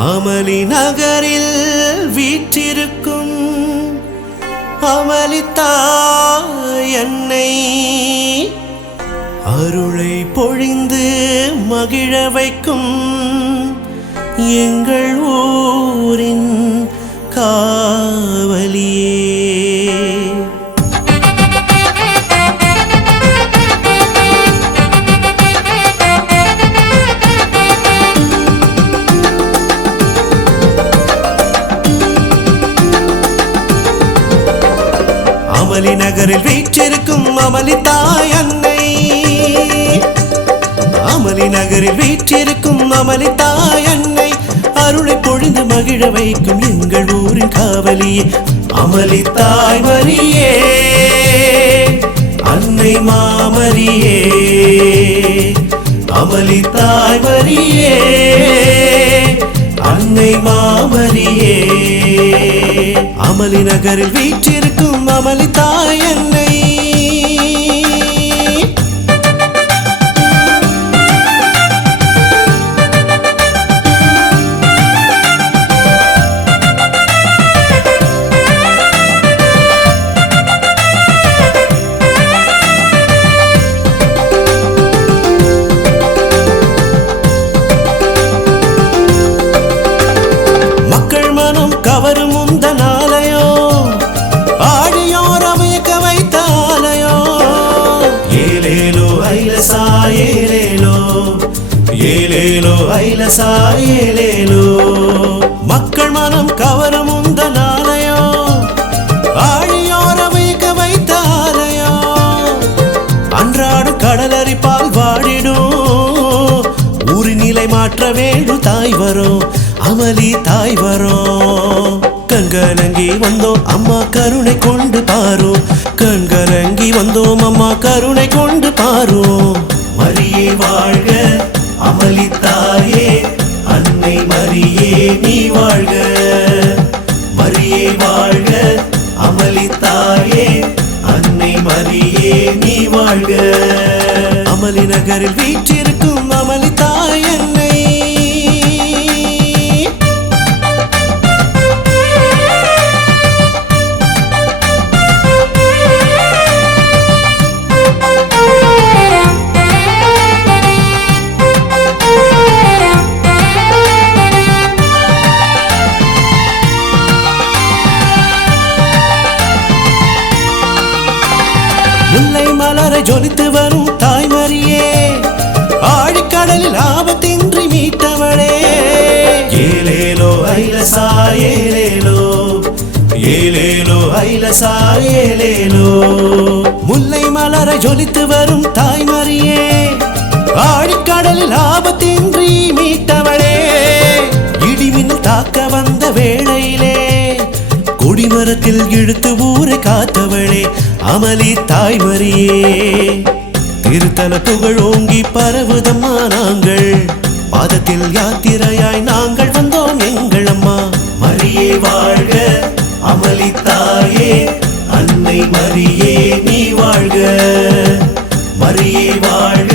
அமளி நகரில் வீற்றிருக்கும் அமளித்தா என்னை அருளை பொழிந்து மகிழ வைக்கும் எங்கள் ஊரின் காவலியே. அமளி நகரில் வீற்றிருக்கும் அமளி தாய் அன்னை. அமளி நகரில் வீற்றிருக்கும் அமளி தாய் அன்னை. அருளை பொழிந்து மகிழ வைக்கும் எங்கள் ஊரின் காவலியே. அமளி தாய் மரியே அன்னை மாமரியே. அமளி தாய் மரியே அமளி நகரில் வீற்றிருக்கும் அமளி தாய் என்னை. ஏலேலோ ஐலசா ஏலேலோ ஏலேலோ ஐலசா ஏலேலோ மக்கள் மனம் கவரும் உந்த நாளையோ ஆழியோர் அமையக்க வைத்த ஆலையோ. அன்றாடும் கடலரிப்பால் வாடிடும். ஊரின் நிலை மாற்ற வேண்டும் தாய் வரும் அமளி தாய் வரும். கண்கலங்கி வந்தோம். அம்மா கருணை கொண்டு பாரோ கண்கலங்கி வந்தோம். அம்மா கருணை கொண்டு பாரோ மரியே வாழ்க அமளி தாயே அன்னை மரியே நீ வாழ்க. மரியே வாழ்க அமளி தாயே அன்னை மரியே நீ வாழ்க. அமளி நகரில் வீற்றிருக்கும் அமளி தாய் முல்லை ஜொலித்து வரும் தாய்மரியே. ஆழிக்கடலில் ஆபத்தின்றி மீட்டவளே. ஏலேலோ ஐலசா ஏலேலோ. ஏலேலோ ஐலசா ஏலேலோ. முல்லை மலரை ஜொலித்து மரத்தில் இழுத்து ஊரை காத்தவளே அமளி தாய்மரியே திருத்தல புகழ் ஓங்கி பரவுதம்மா நாங்கள். பாதத்தில் யாத்திரையாய் நாங்கள் வந்தோம் எங்கள் அம்மா. மரியே வாழ்க அமளி தாயே அன்னை மரியே நீ வாழ்க. மரியே வாழ்க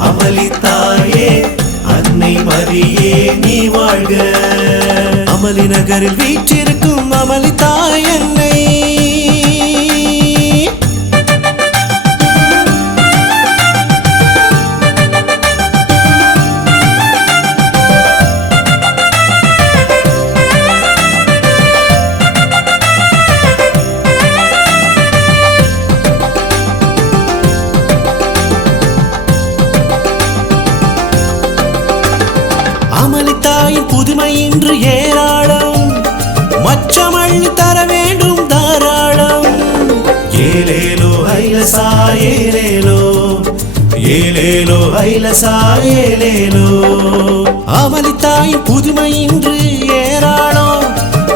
அமளி தாயே அன்னை மரியே நீ வாழ்க. அமளி நகரில் வீற்றிருக்கும் அமளி தாய் என்னை. அமளி தாயின் புதுமை இன்று ஏராளம். மச்சமள்ளி தர வேண்டும் தாராளம். ஏலேலோ ஐலசா ஏலேலோ. ஏலேலோ ஐலசா ஏலேலோ. அமளி தாயின் புதுமை இன்று ஏராளம்.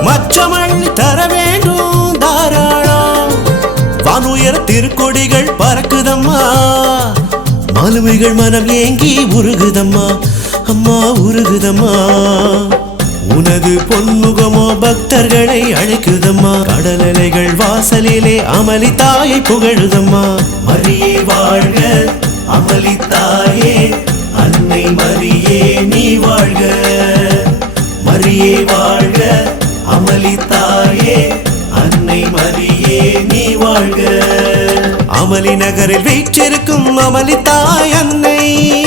மச்சமள்ளி தர வேண்டும் தாராளம். வானுயர திருக்கொடிகள் பறக்குதம்மா. மாலுமிகள் மனம் ஏங்கி உருகுதம்மா. அம்மா உருகுதம்மா? உனது பொன்முகமோ பக்தர்களை அழைக்குதம்மா. கடலலைகள் வாசலிலே அமளி தாயை புகழுதம்மா. மரியே வாழ்க அமளி தாயே அன்னை மரியே நீ வாழ்க. மரியே வாழ்க அமளி தாயே அன்னை மரியே நீ வாழ்க. அமளி நகரில் வீற்றிருக்கும் அமளி தாய் அன்னை.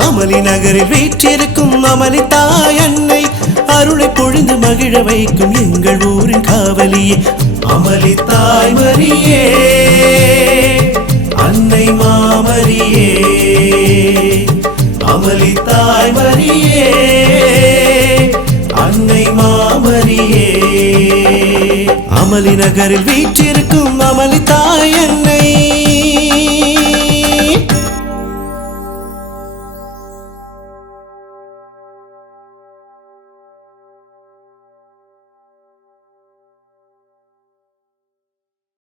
அமளி நகரில் வீற்றிருக்கும் அமளி தாய் அன்னை. அருளை பொழிந்து மகிழ வைக்கும் எங்கள் ஊரின் காவலியே. அமளி தாய் மரியே அன்னை மாமரியே. அமளி தாய் மரியே அன்னை மாமரியே. அமளி நகரில் வீற்றிருக்கும் அமளி தாய் அன்னை.